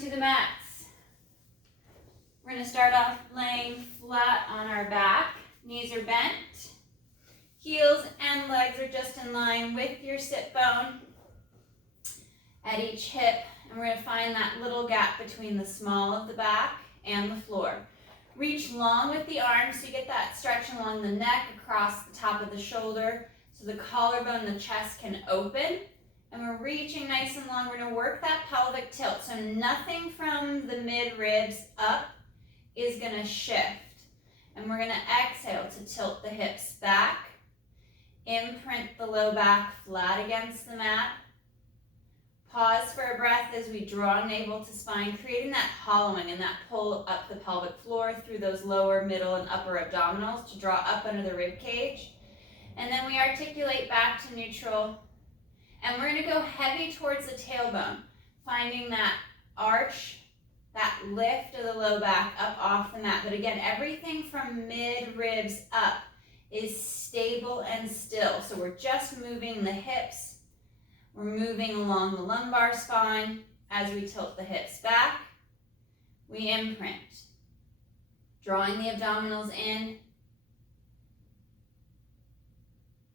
to the mats. We're going to start off laying flat on our back. Knees are bent. Heels and legs are just in line with your sit bone at each hip. And we're going to find that little gap between the small of the back and the floor. Reach long with the arms so you get that stretch along the neck, across the top of the shoulder, so the collarbone and the chest can open. And we're reaching nice and long. We're going to work that pelvic tilt. So nothing from the mid-ribs up is going to shift. And we're going to exhale to tilt the hips back. Imprint the low back flat against the mat. Pause for a breath as we draw navel to spine, creating that hollowing and that pull up the pelvic floor through those lower, middle, and upper abdominals to draw up under the rib cage. And then we articulate back to neutral. And we're going to go heavy towards the tailbone, finding that arch, that lift of the low back up off the mat. But again, everything from mid-ribs up is stable and still. So we're just moving the hips. We're moving along the lumbar spine as we tilt the hips back. We imprint, drawing the abdominals in,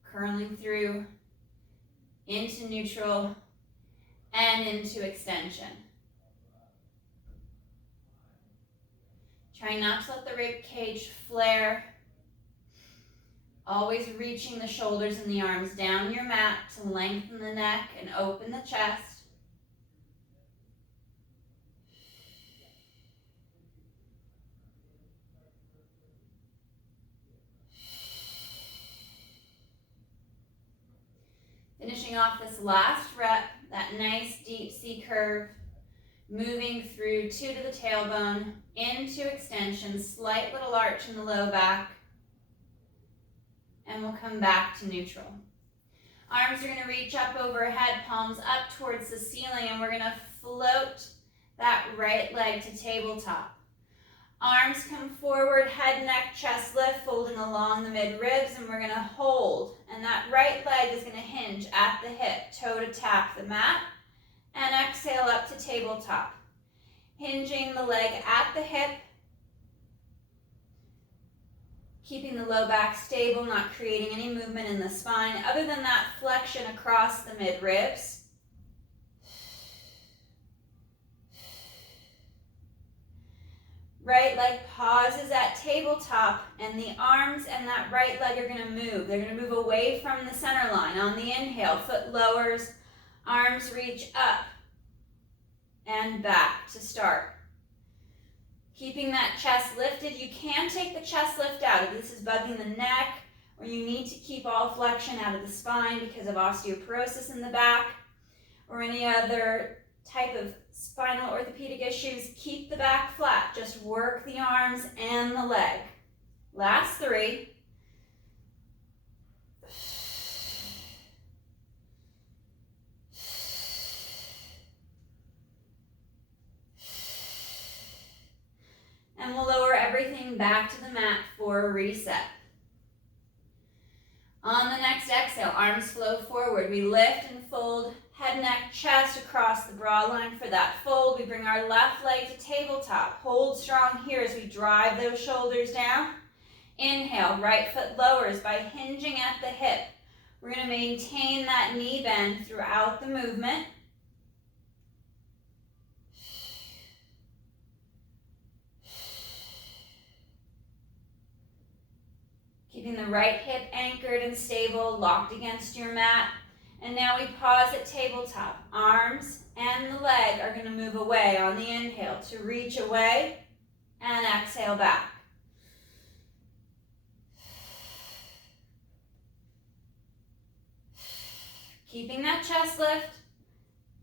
curling through, into neutral, and into extension. Try not to let the rib cage flare. Always reaching the shoulders and the arms down your mat to lengthen the neck and open the chest. Finishing off this last rep, that nice deep C curve, moving through 2 to the tailbone, into extension, slight little arch in the low back, and we'll come back to neutral. Arms are going to reach up overhead, palms up towards the ceiling, and we're going to float that right leg to tabletop. Arms come forward, head, neck, chest lift, folding along the mid-ribs, and we're going to hold. And that right leg is going to hinge at the hip, toe to tap the mat, and exhale up to tabletop. Hinging the leg at the hip, keeping the low back stable, not creating any movement in the spine other than that flexion across the mid-ribs. Right leg pauses at tabletop, and the arms and that right leg are going to move. They're going to move away from the center line. On the inhale, foot lowers, arms reach up and back to start. Keeping that chest lifted. You can take the chest lift out if this is bugging the neck, or you need to keep all flexion out of the spine because of osteoporosis in the back, or any other type of spinal orthopedic issues. Keep the back flat. Just work the arms and the leg. Last 3. And we'll lower everything back to the mat for a reset. On the next exhale, arms flow forward. We lift and fold head, neck, chest across the broad line for that fold. We bring our left leg to tabletop. Hold strong here as we drive those shoulders down. Inhale, right foot lowers by hinging at the hip. We're going to maintain that knee bend throughout the movement. Keeping the right hip anchored and stable, locked against your mat. And now we pause at tabletop. Arms and the leg are going to move away on the inhale to reach away, and exhale back. Keeping that chest lift,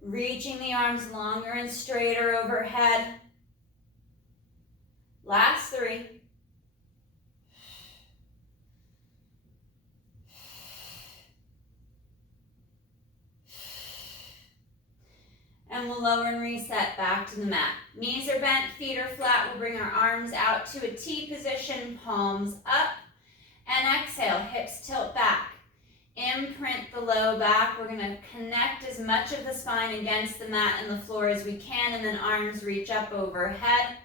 reaching the arms longer and straighter overhead. Last 3. And we'll lower and reset back to the mat. Knees are bent, feet are flat. We'll bring our arms out to a T position, palms up. And exhale, hips tilt back. Imprint the low back. We're going to connect as much of the spine against the mat and the floor as we can, and then arms reach up overhead.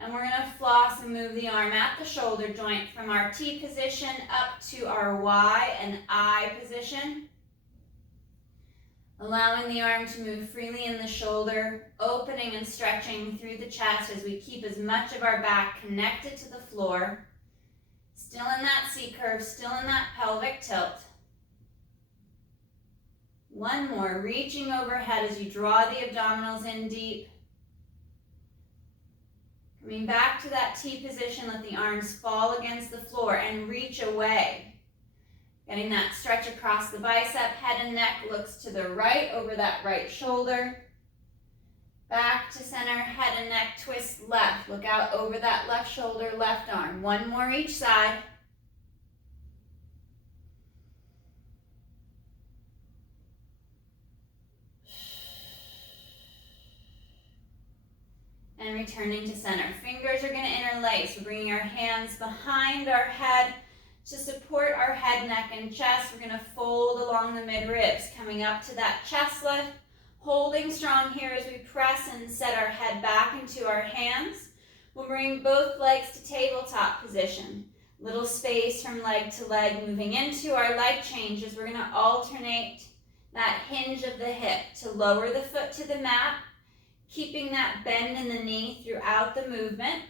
And we're going to floss and move the arm at the shoulder joint from our T position up to our Y and I position. Allowing the arm to move freely in the shoulder, opening and stretching through the chest as we keep as much of our back connected to the floor. Still in that C curve, still in that pelvic tilt. One more, reaching overhead as you draw the abdominals in deep. Coming back to that T position, let the arms fall against the floor and reach away. Getting that stretch across the bicep, head and neck looks to the right over that right shoulder. Back to center, head and neck twist left. Look out over that left shoulder, left arm. One more each side. And returning to center. Fingers are going to interlace. We're bringing our hands behind our head to support our head, neck, and chest. We're going to fold along the mid-ribs, coming up to that chest lift, holding strong here as we press and set our head back into our hands. We'll bring both legs to tabletop position. Little space from leg to leg, moving into our leg changes. We're going to alternate that hinge of the hip to lower the foot to the mat, keeping that bend in the knee throughout the movement.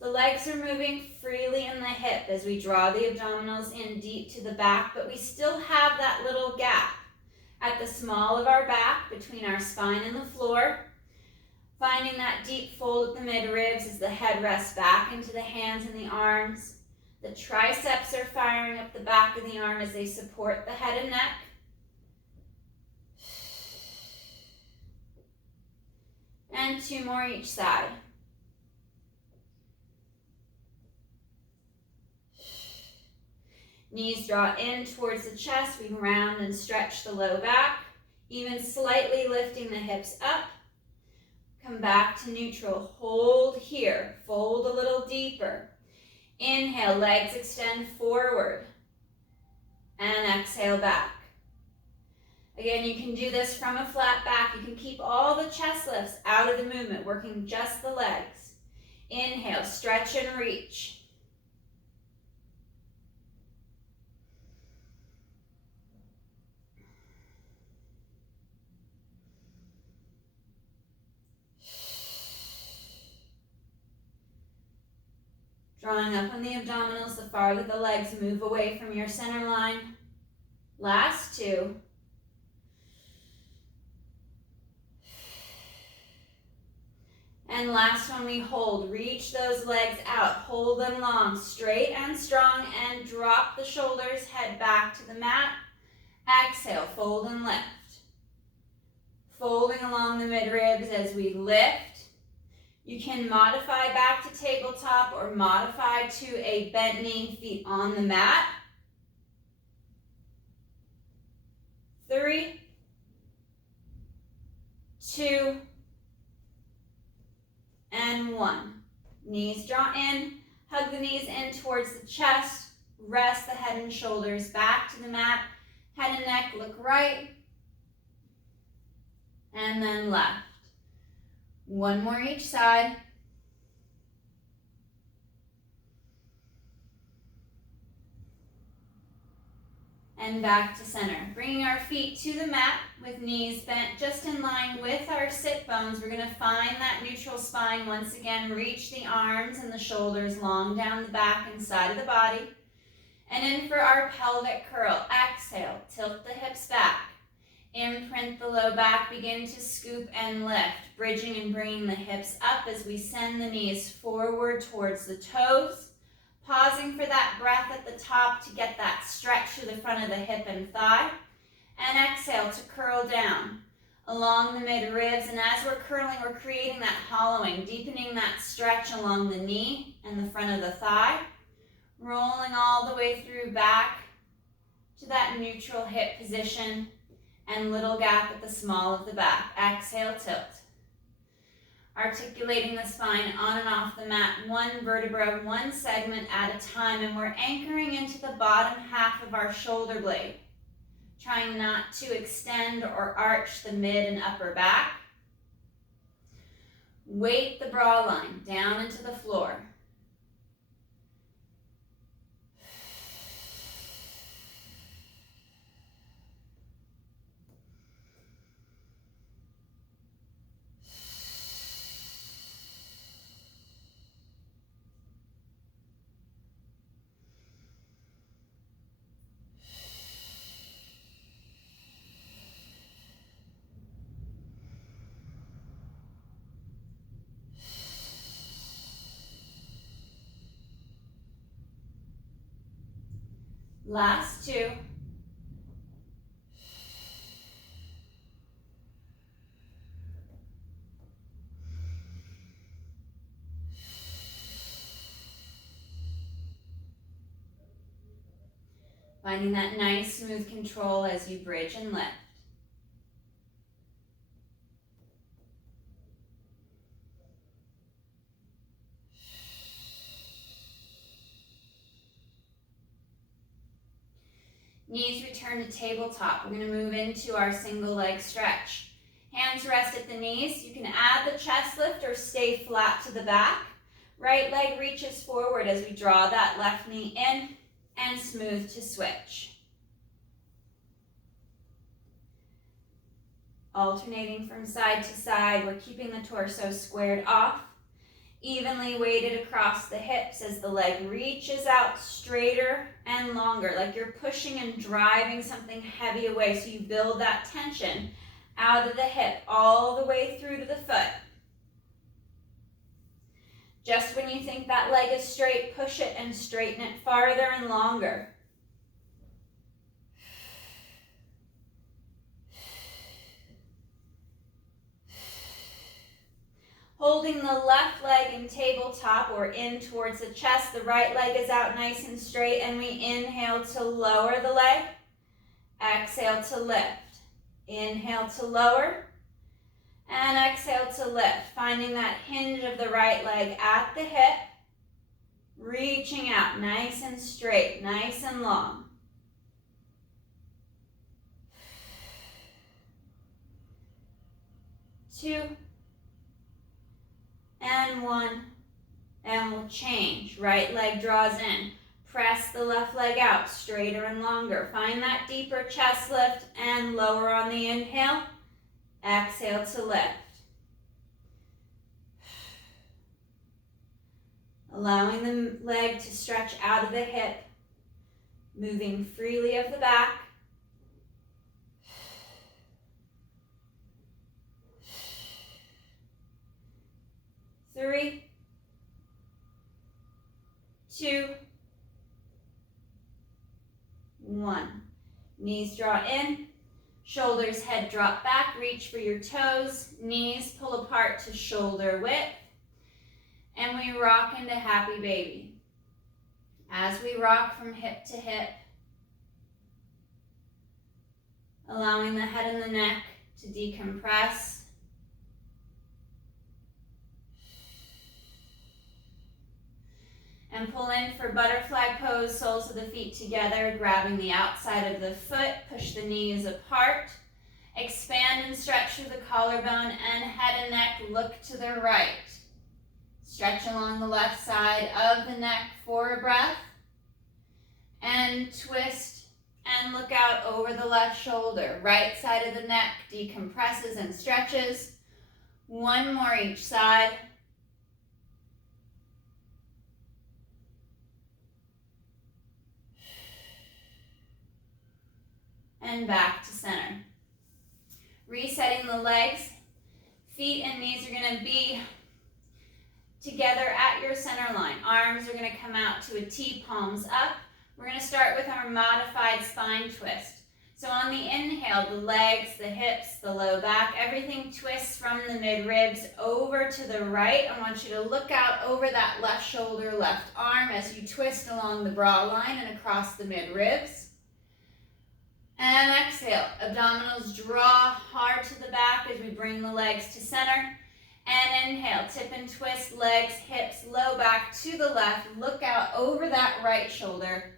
The legs are moving freely in the hip as we draw the abdominals in deep to the back, but we still have that little gap at the small of our back between our spine and the floor. Finding that deep fold at the mid-ribs as the head rests back into the hands and the arms. The triceps are firing up the back of the arm as they support the head and neck. And two more each side. Knees draw in towards the chest. We round and stretch the low back, even slightly lifting the hips up. Come back to neutral. Hold here. Fold a little deeper. Inhale, legs extend forward. And exhale back. Again, you can do this from a flat back. You can keep all the chest lifts out of the movement, working just the legs. Inhale, stretch and reach. Drawing up on the abdominals, the farther the legs move away from your center line. Last two. And last one, we hold. Reach those legs out. Hold them long, straight and strong, and drop the shoulders, head back to the mat. Exhale, fold and lift. Folding along the mid-ribs as we lift. You can modify back to tabletop or modify to a bent knee, feet on the mat. 3, 2, and 1. Knees draw in, hug the knees in towards the chest, rest the head and shoulders back to the mat, head and neck look right, and then left. One more each side. And back to center. Bringing our feet to the mat with knees bent just in line with our sit bones. We're going to find that neutral spine. Once again, reach the arms and the shoulders long down the back and side of the body. And in for our pelvic curl. Exhale, tilt the hips back. Imprint the low back, begin to scoop and lift, bridging and bringing the hips up as we send the knees forward towards the toes. Pausing for that breath at the top to get that stretch to the front of the hip and thigh. And exhale to curl down along the mid-ribs. And as we're curling, we're creating that hollowing, deepening that stretch along the knee and the front of the thigh. Rolling all the way through back to that neutral hip position and little gap at the small of the back. Exhale, tilt. articulating the spine on and off the mat, one vertebra, one segment at a time, and we're anchoring into the bottom half of our shoulder blade, trying not to extend or arch the mid and upper back. Weight the bra line down into the floor. Last two. Finding that nice smooth control as you bridge and lift. Knees return to tabletop. We're going to move into our single leg stretch. Hands rest at the knees. You can add the chest lift or stay flat to the back. Right leg reaches forward as we draw that left knee in and smooth to switch. Alternating from side to side, we're keeping the torso squared off. Evenly weighted across the hips as the leg reaches out straighter and longer, like you're pushing and driving something heavy away, so you build that tension out of the hip all the way through to the foot. Just when you think that leg is straight, push it and straighten it farther and longer. Holding the left leg in tabletop or in towards the chest, the right leg is out nice and straight, and we inhale to lower the leg, exhale to lift. Inhale to lower, and exhale to lift. Finding that hinge of the right leg at the hip, reaching out nice and straight, nice and long. Two, and one, and we'll change. Right leg draws in. Press the left leg out, straighter and longer. Find that deeper chest lift and lower on the inhale. Exhale to lift. Allowing the leg to stretch out of the hip, moving freely of the back. Three, two, one. Knees draw in, shoulders, head drop back, reach for your toes, knees pull apart to shoulder width, and we rock into happy baby. As we rock from hip to hip, allowing the head and the neck to decompress. And pull in for butterfly pose, soles of the feet together, grabbing the outside of the foot, push the knees apart. Expand and stretch through the collarbone and head and neck look to the right. Stretch along the left side of the neck for a breath. And twist and look out over the left shoulder. Right side of the neck decompresses and stretches. One more each side. And back to center. Resetting the legs. Feet and knees are going to be together at your center line. Arms are going to come out to a T, palms up. We're going to start with our modified spine twist. So on the inhale, the legs, the hips, the low back, everything twists from the mid-ribs over to the right. I want you to look out over that left shoulder, left arm as you twist along the bra line and across the mid-ribs. And exhale, abdominals draw hard to the back as we bring the legs to center. And inhale, tip and twist, legs, hips, low back to the left. Look out over that right shoulder.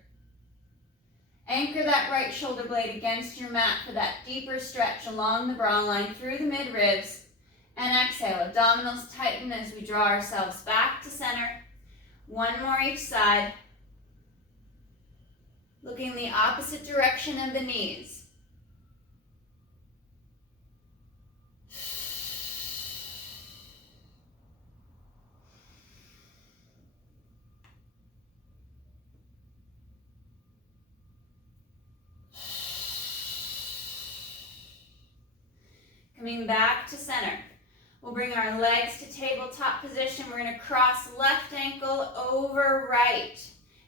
Anchor that right shoulder blade against your mat for that deeper stretch along the bra line through the mid-ribs. And exhale, abdominals tighten as we draw ourselves back to center. One more each side. Looking the opposite direction of the knees. Coming back to center. We'll bring our legs to tabletop position. We're going to cross left ankle over right.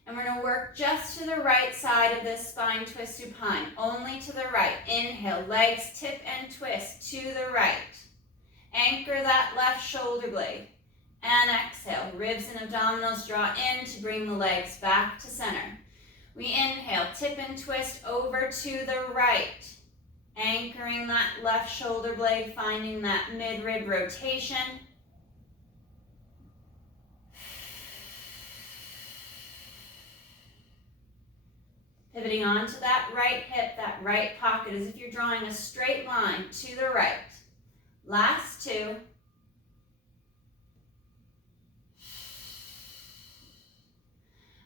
And we're going to work just to the right side of this spine twist supine. Only to the right. Inhale, legs tip and twist to the right. Anchor that left shoulder blade. And exhale, ribs and abdominals draw in to bring the legs back to center. We inhale, tip and twist over to the right. Anchoring that left shoulder blade, finding that mid-rib rotation. Pivoting onto that right hip, that right pocket, as if you're drawing a straight line to the right. Last two.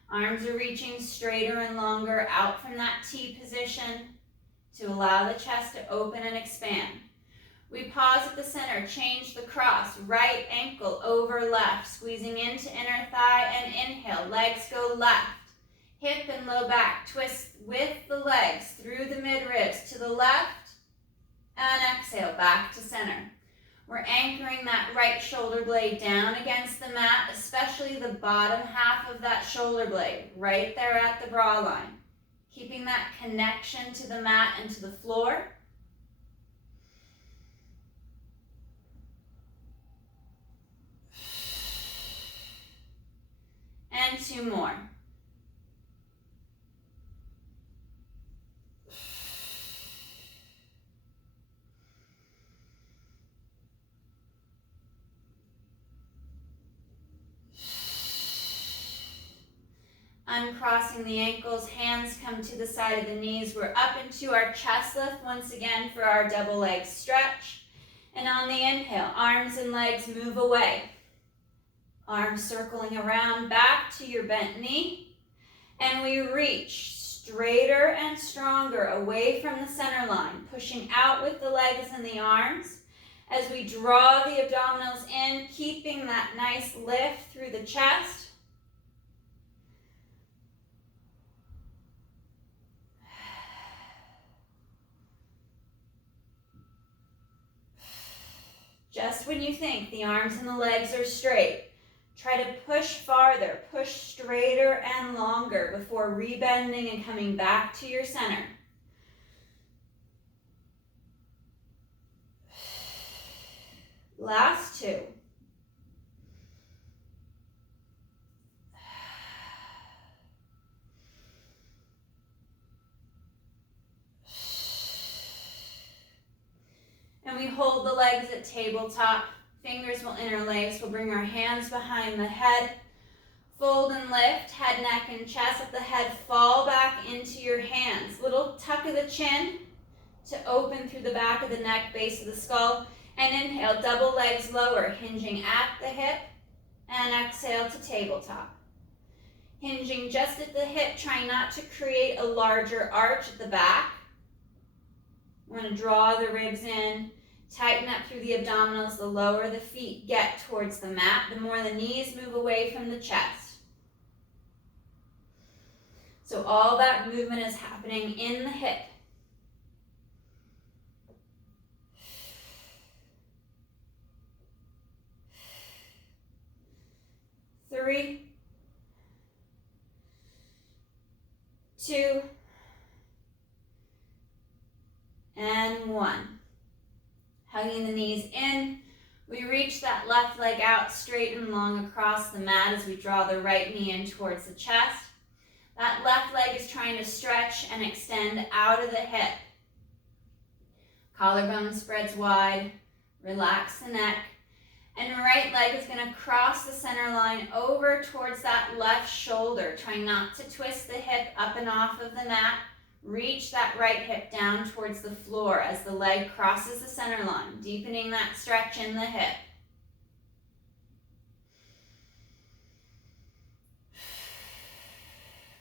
Arms are reaching straighter and longer out from that T position to allow the chest to open and expand. We pause at the center, change the cross, right ankle over left, squeezing into inner thigh and inhale, legs go left. Hip and low back, twist with the legs through the mid-ribs to the left, and exhale, back to center. We're anchoring that right shoulder blade down against the mat, especially the bottom half of that shoulder blade, right there at the bra line. Keeping that connection to the mat and to the floor. And two more. Uncrossing the ankles, hands come to the side of the knees. We're up into our chest lift once again for our double leg stretch. And on the inhale, arms and legs move away. Arms circling around back to your bent knee. And we reach straighter and stronger away from the center line, pushing out with the legs and the arms as we draw the abdominals in, keeping that nice lift through the chest. Just when you think the arms and the legs are straight, try to push farther, push straighter and longer before rebending and coming back to your center. Last two. And we hold the legs at tabletop. Fingers will interlace. We'll bring our hands behind the head. Fold and lift, head, neck, and chest. Let the head fall back into your hands. Little tuck of the chin to open through the back of the neck, base of the skull. And inhale, double legs lower, hinging at the hip. And exhale to tabletop. Hinging just at the hip, trying not to create a larger arch at the back. We're going to draw the ribs in. Tighten up through the abdominals. The lower the feet get towards the mat, the more the knees move away from the chest. So all that movement is happening in the hip. Three, two, and one. Hugging the knees in, we reach that left leg out straight and long across the mat as we draw the right knee in towards the chest. That left leg is trying to stretch and extend out of the hip. Collarbone spreads wide, relax the neck, And right leg is going to cross the center line over towards that left shoulder. Try not to twist the hip up and off of the mat. Reach that right hip down towards the floor as the leg crosses the center line, deepening that stretch in the hip.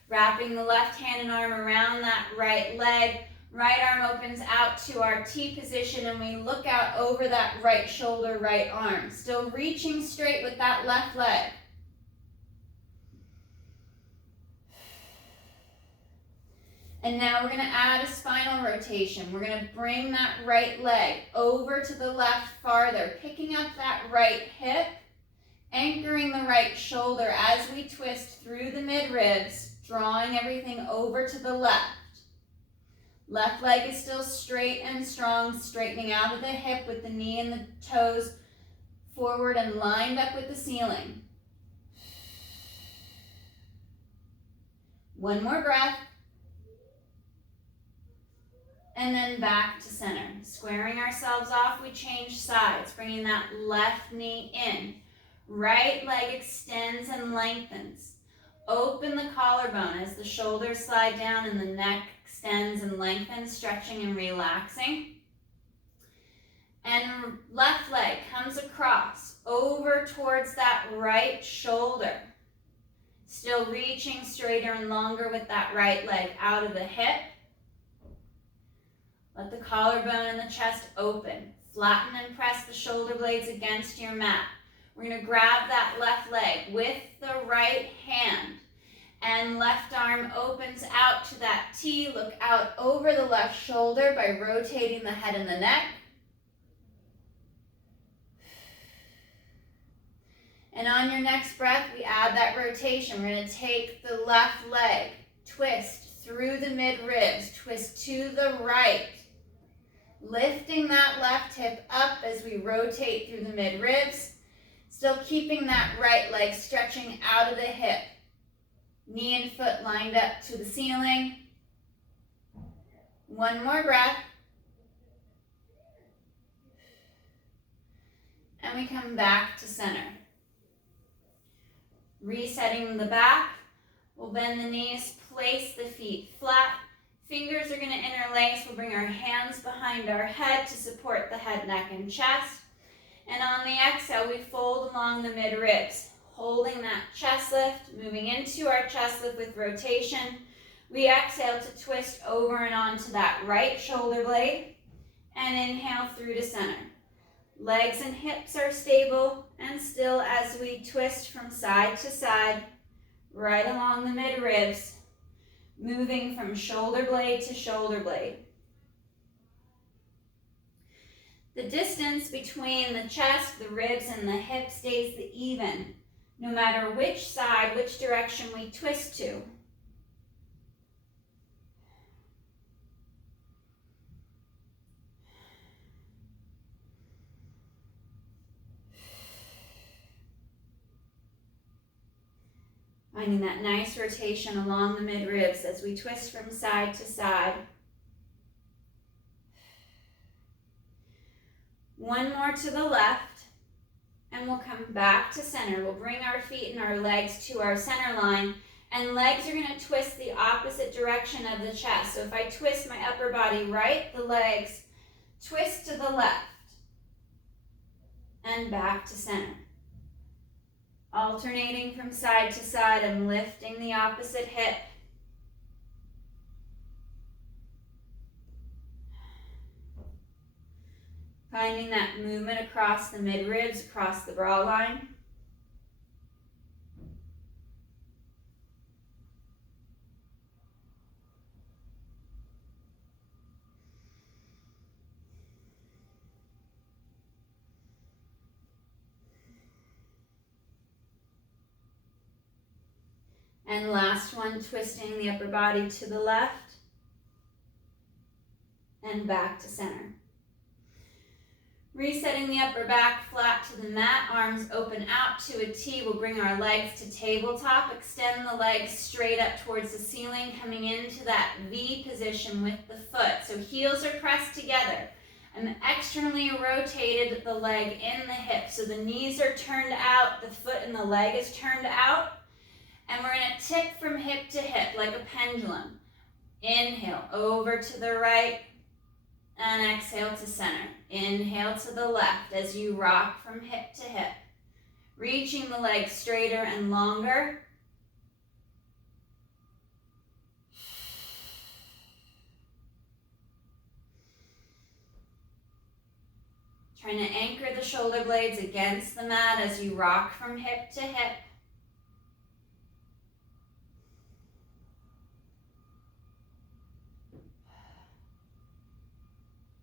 Wrapping the left hand and arm around that right leg. Right arm opens out to our T position and we look out over that right shoulder, right arm. Still reaching straight with that left leg. And now we're going to add a spinal rotation. We're going to bring that right leg over to the left farther, picking up that right hip, anchoring the right shoulder as we twist through the mid-ribs, drawing everything over to the left. Left leg is still straight and strong, straightening out of the hip with the knee and the toes forward and lined up with the ceiling. One more breath. And then back to center. Squaring ourselves off, we change sides, bringing that left knee in. Right leg extends and lengthens. Open the collarbone as the shoulders slide down and the neck extends and lengthens, stretching and relaxing. And left leg comes across, over towards that right shoulder. Still reaching straighter and longer with that right leg out of the hip. Let the collarbone and the chest open. Flatten and press the shoulder blades against your mat. We're going to grab that left leg with the right hand. And left arm opens out to that T. Look out over the left shoulder by rotating the head and the neck. And on your next breath, we add that rotation. We're going to take the left leg, twist through the mid-ribs, twist to the right. Lifting that left hip up as we rotate through the mid-ribs. Still keeping that right leg stretching out of the hip. Knee and foot lined up to the ceiling. One more breath. And we come back to center. Resetting the back. We'll bend the knees, place the feet flat. Fingers are going to interlace. We'll bring our hands behind our head to support the head, neck, and chest. And on the exhale, we fold along the mid-ribs. Holding that chest lift, moving into our chest lift with rotation. We exhale to twist over and onto that right shoulder blade. And inhale through to center. Legs and hips are stable and still as we twist from side to side, right along the mid-ribs, moving from shoulder blade to shoulder blade. The distance between the chest, the ribs, and the hip stays even, no matter which side, which direction we twist to. Finding that nice rotation along the mid-ribs as we twist from side to side. One more to the left, and we'll come back to center. We'll bring our feet and our legs to our center line, and legs are going to twist the opposite direction of the chest. So if I twist my upper body right, the legs twist to the left, and back to center. Alternating from side to side, I'm lifting the opposite hip. Finding that movement across the mid-ribs, across the bra line. And last one, twisting the upper body to the left and back to center. Resetting the upper back flat to the mat, arms open out to a T. We'll bring our legs to tabletop, extend the legs straight up towards the ceiling, coming into that V position with the foot. So heels are pressed together I'm externally rotated the leg in the hip. So the knees are turned out, the foot and the leg is turned out. And we're gonna tip from hip to hip like a pendulum. Inhale, over to the right, and exhale to center. Inhale to the left as you rock from hip to hip, reaching the leg straighter and longer. Trying to anchor the shoulder blades against the mat as you rock from hip to hip.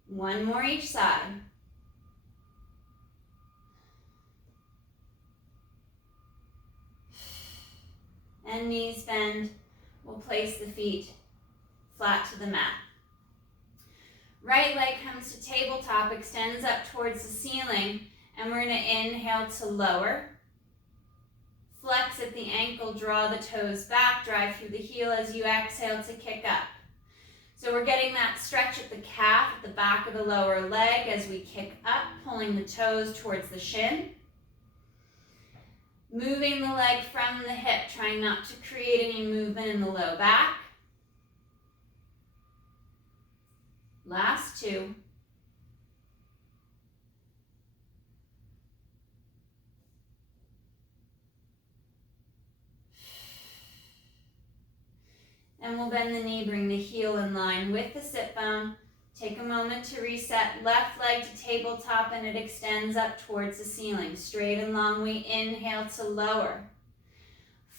One more each side. And knees bend. We'll place the feet flat to the mat. Right leg comes to tabletop, extends up towards the ceiling, and we're going to inhale to lower. Flex at the ankle, draw the toes back, drive through the heel as you exhale to kick up. So we're getting that stretch at the calf, at the back of the lower leg as we kick up, pulling the toes towards the shin. Moving the leg from the hip, trying not to create any movement in the low back. Last two. And we'll bend the knee, bring the heel in line with the sit bone. Take a moment to reset. Left leg to tabletop and it extends up towards the ceiling. Straight and long, we inhale to lower.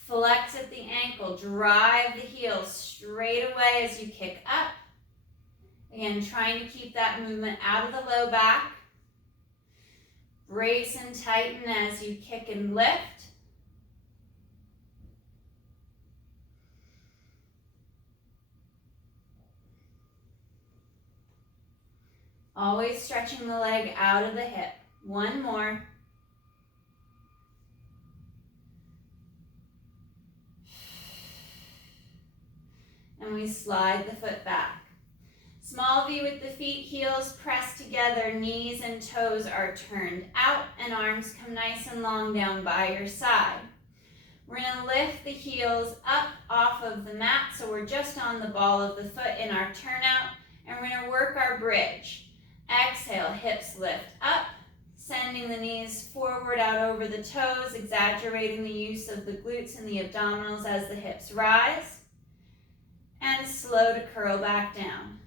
Flex at the ankle, drive the heel straight away as you kick up. Again, trying to keep that movement out of the low back. Brace and tighten as you kick and lift. Always stretching the leg out of the hip. One more. And we slide the foot back. Small V with the feet, heels pressed together, knees and toes are turned out, and arms come nice and long down by your side. We're going to lift the heels up off of the mat, so we're just on the ball of the foot in our turnout, and we're going to work our bridge. Exhale, hips lift up, sending the knees forward out over the toes, exaggerating the use of the glutes and the abdominals as the hips rise, and slow to curl back down.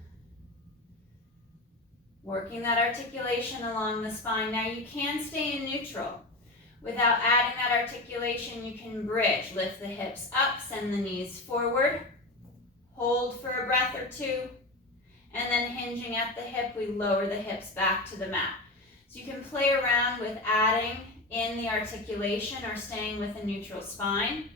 Working that articulation along the spine. Now you can stay in neutral. Without adding that articulation, you can bridge. Lift the hips up, send the knees forward, hold for a breath or two, and then hinging at the hip, we lower the hips back to the mat. So you can play around with adding in the articulation or staying with a neutral spine.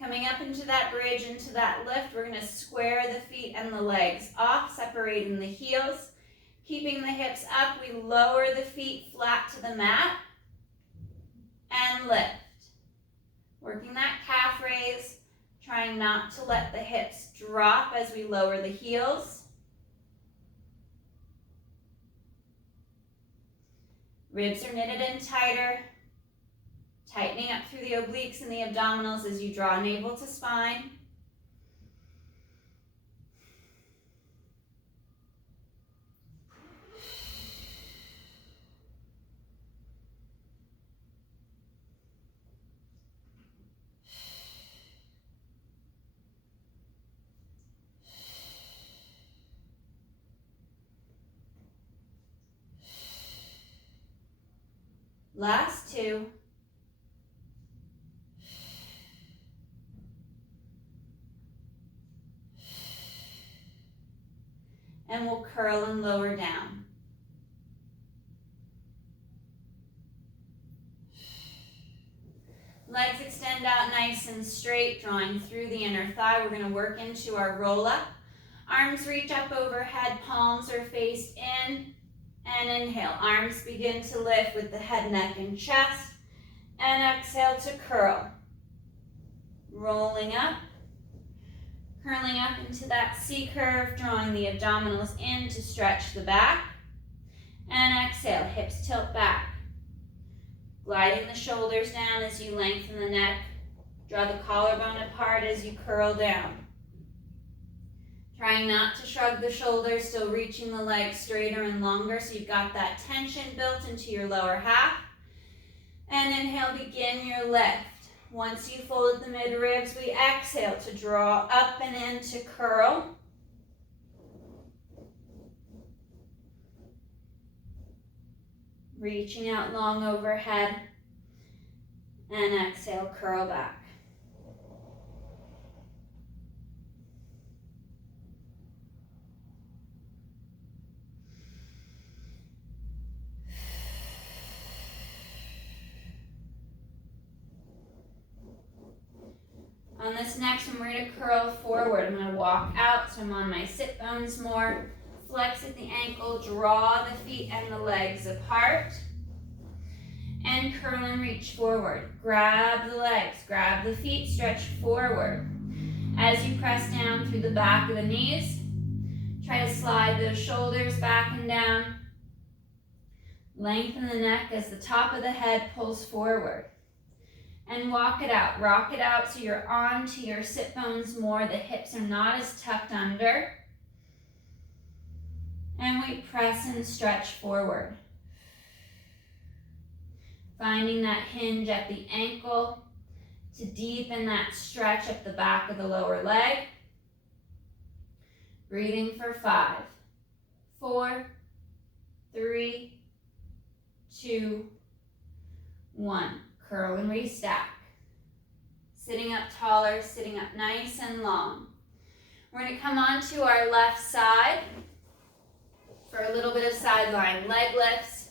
Coming up into that bridge, into that lift, we're going to square the feet and the legs off, separating the heels. Keeping the hips up, we lower the feet flat to the mat and lift. Working that calf raise, trying not to let the hips drop as we lower the heels. Ribs are knitted in tighter. Tightening up through the obliques and the abdominals as you draw navel to spine. Last two. then we'll curl and lower down. Legs extend out nice and straight, drawing through the inner thigh. We're going to work into our roll up. Arms reach up overhead, palms are faced in, and inhale. Arms begin to lift with the head, neck, and chest, and exhale to curl. Rolling up, curling up into that C curve, drawing the abdominals in to stretch the back, and exhale, hips tilt back. Gliding the shoulders down as you lengthen the neck. Draw the collarbone apart as you curl down. Trying not to shrug the shoulders, still reaching the legs straighter and longer so you've got that tension built into your lower half. And inhale, begin your lift. Once you folded the mid-ribs, we exhale to draw up and in to curl. Reaching out long overhead, and exhale, curl back. On this next one, we're going to curl forward. I'm going to walk out so I'm on my sit bones more. Flex at the ankle, draw the feet and the legs apart, and curl and reach forward. Grab the legs, grab the feet, stretch forward. As you press down through the back of the knees, try to slide those shoulders back and down. Lengthen the neck as the top of the head pulls forward. And walk it out, rock it out so you're onto your sit bones more. The hips are not as tucked under. And we press and stretch forward. Finding that hinge at the ankle to deepen that stretch up the back of the lower leg. Breathing for 5, 4, 3, 2, 1. Curl and restack. Sitting up taller, sitting up nice and long. We're going to come onto our left side for a little bit of sideline leg lifts.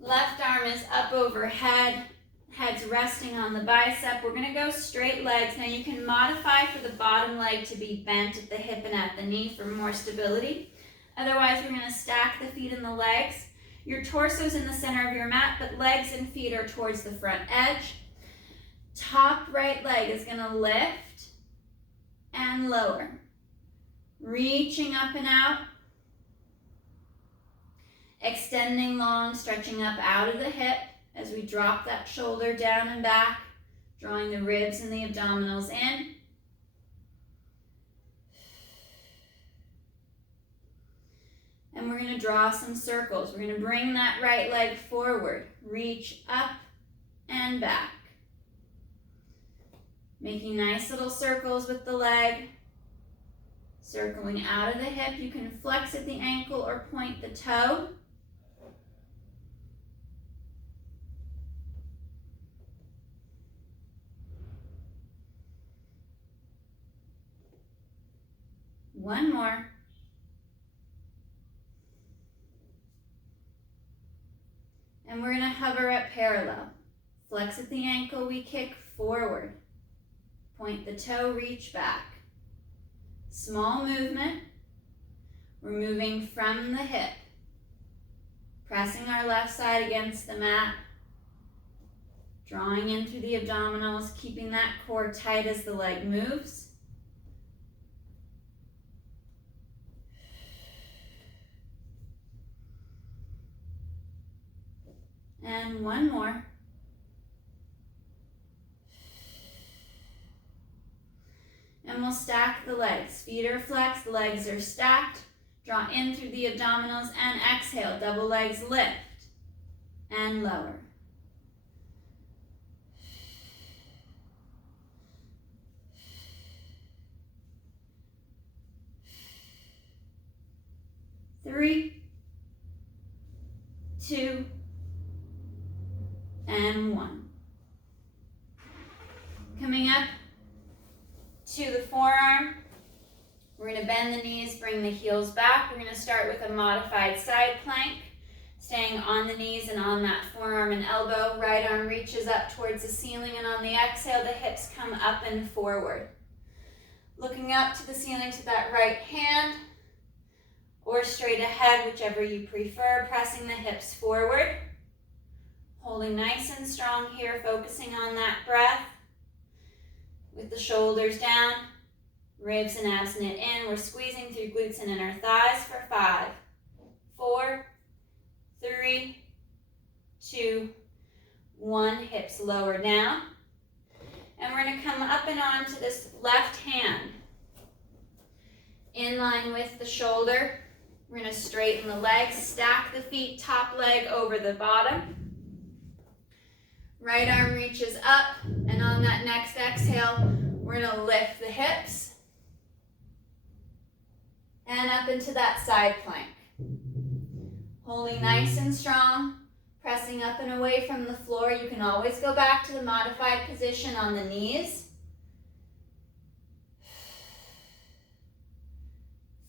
Left arm is up overhead, head's resting on the bicep. We're going to go straight legs. Now you can modify for the bottom leg to be bent at the hip and at the knee for more stability. Otherwise, we're going to stack the feet and the legs. Your torso's in the center of your mat, but legs and feet are towards the front edge. Top right leg is going to lift and lower. Reaching up and out. Extending long, stretching up out of the hip as we drop that shoulder down and back, drawing the ribs and the abdominals in. And we're going to draw some circles. We're going to bring that right leg forward, reach up and back. Making nice little circles with the leg. Circling out of the hip. You can flex at the ankle or point the toe. One more. And we're going to hover at parallel. Flex at the ankle, we kick forward. Point the toe, reach back. Small movement. We're moving from the hip. Pressing our left side against the mat. Drawing in through the abdominals, keeping that core tight as the leg moves. And one more. And we'll stack the legs. Feet are flexed, legs are stacked. Draw in through the abdominals and exhale. Double legs lift and lower. Three, 2, and 1. Coming up to the forearm, We're going to bend the knees, bring the heels back. We're going to start with a modified side plank, staying on the knees and on that forearm and elbow. Right arm reaches up towards the ceiling, and on the exhale, the hips come up and forward. Looking up to the ceiling to that right hand, or straight ahead, whichever you prefer, pressing the hips forward. Holding nice and strong here, focusing on that breath. With the shoulders down, ribs and abs knit in. We're squeezing through glutes and inner thighs for 5, 4, 3, 2, 1. Hips lower down. And we're going to come up and on to this left hand. In line with the shoulder. We're going to straighten the legs, stack the feet, top leg over the bottom. Right arm reaches up, and on that next exhale, we're going to lift the hips and up into that side plank. Holding nice and strong, pressing up and away from the floor. You can always go back to the modified position on the knees.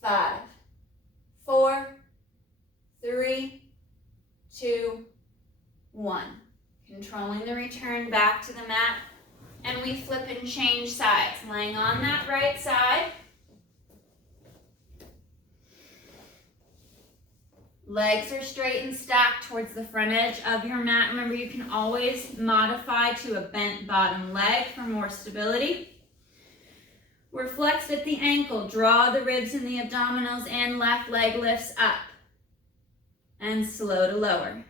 5, 4, 3, 2, 1. Controlling the return back to the mat, and we flip and change sides. Laying on that right side. Legs are straight and stacked towards the front edge of your mat. Remember, you can always modify to a bent bottom leg for more stability. We're flexed at the ankle. Draw the ribs in the abdominals, and left leg lifts up. And slow to lower.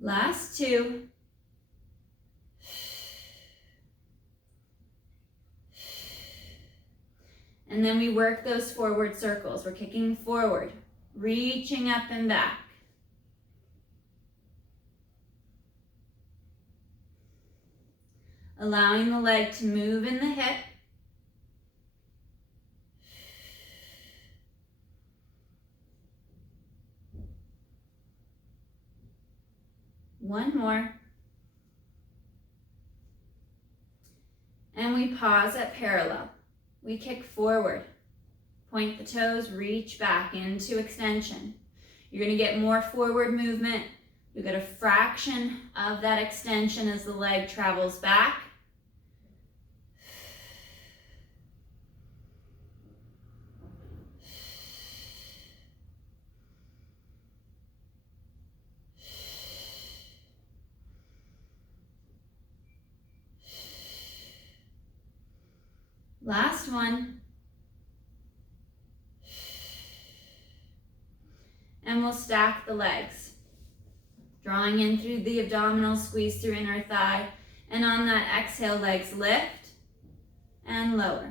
Last 2. And then we work those forward circles. We're kicking forward, reaching up and back. Allowing the leg to move in the hip. One more. And we pause at parallel. We kick forward. Point the toes, reach back into extension. You're going to get more forward movement. You get a fraction of that extension as the leg travels back. Last one. And we'll stack the legs. Drawing in through the abdominal, squeeze through inner thigh. And on that exhale, legs lift and lower.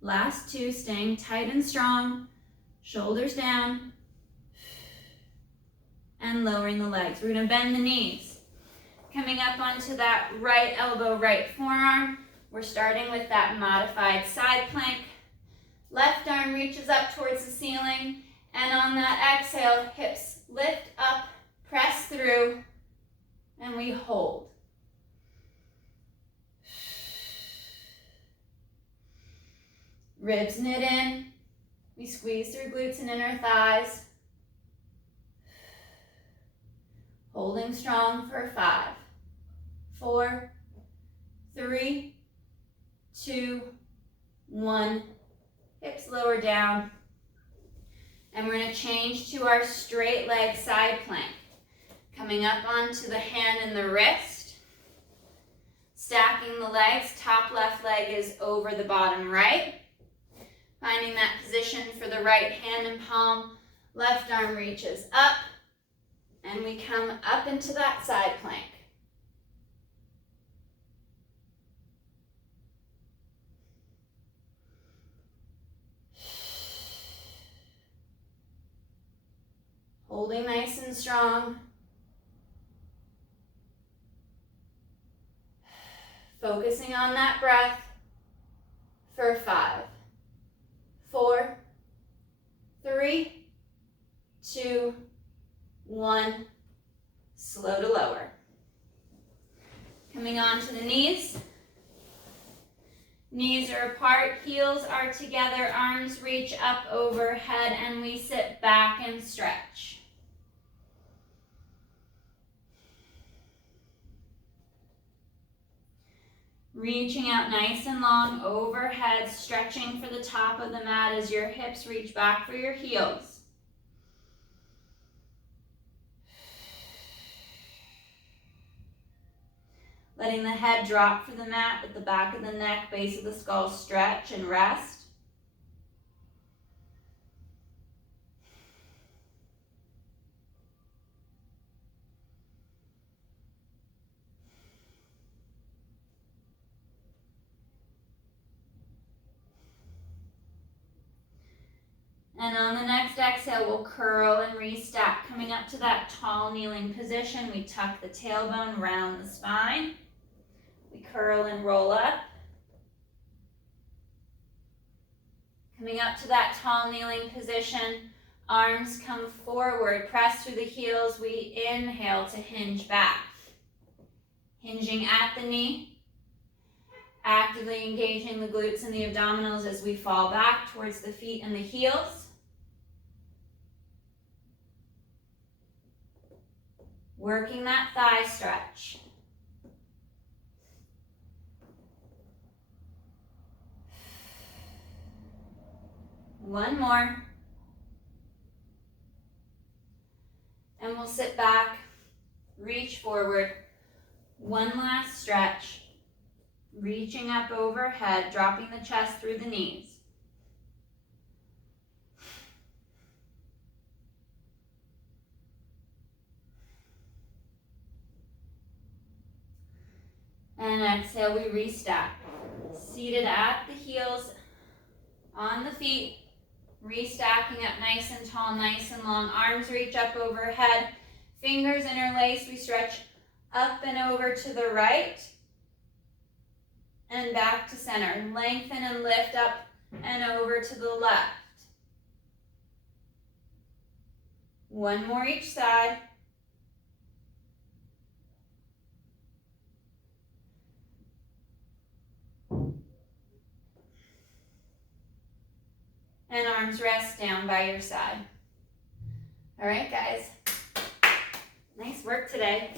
Last 2, staying tight and strong. Shoulders down, and lowering the legs. We're going to bend the knees. Coming up onto that right elbow, right forearm. We're starting with that modified side plank. Left arm reaches up towards the ceiling, and on that exhale, hips lift up, press through, and we hold. Ribs knit in. We squeeze through glutes and inner thighs. Holding strong for 5, 4, 3, 2, 1. Hips lower down. And we're going to change to our straight leg side plank. Coming up onto the hand and the wrist. Stacking the legs. Top left leg is over the bottom right. Finding that position for the right hand and palm, left arm reaches up, and we come up into that side plank. Holding nice and strong. Focusing on that breath for 5, 4, 3, 2, 1. Slow to lower. Coming on to the knees. Knees are apart, heels are together, arms reach up overhead, and we sit back and stretch. Reaching out nice and long overhead, stretching for the top of the mat as your hips reach back for your heels. Letting the head drop for the mat, with the back of the neck, base of the skull stretch and rest. And on the next exhale, we'll curl and restack. Coming up to that tall kneeling position, we tuck the tailbone, round the spine. We curl and roll up. Coming up to that tall kneeling position, arms come forward, press through the heels. We inhale to hinge back. Hinging at the knee, actively engaging the glutes and the abdominals as we fall back towards the feet and the heels. Working that thigh stretch. One more. And we'll sit back, reach forward. One last stretch. Reaching up overhead, dropping the chest through the knees. And exhale, we restack. Seated at the heels, on the feet. Restacking up nice and tall, nice and long. Arms reach up overhead. Fingers interlace. We stretch up and over to the right. And back to center. Lengthen and lift up and over to the left. One more each side. And arms rest down by your side. All right, guys. Nice work today.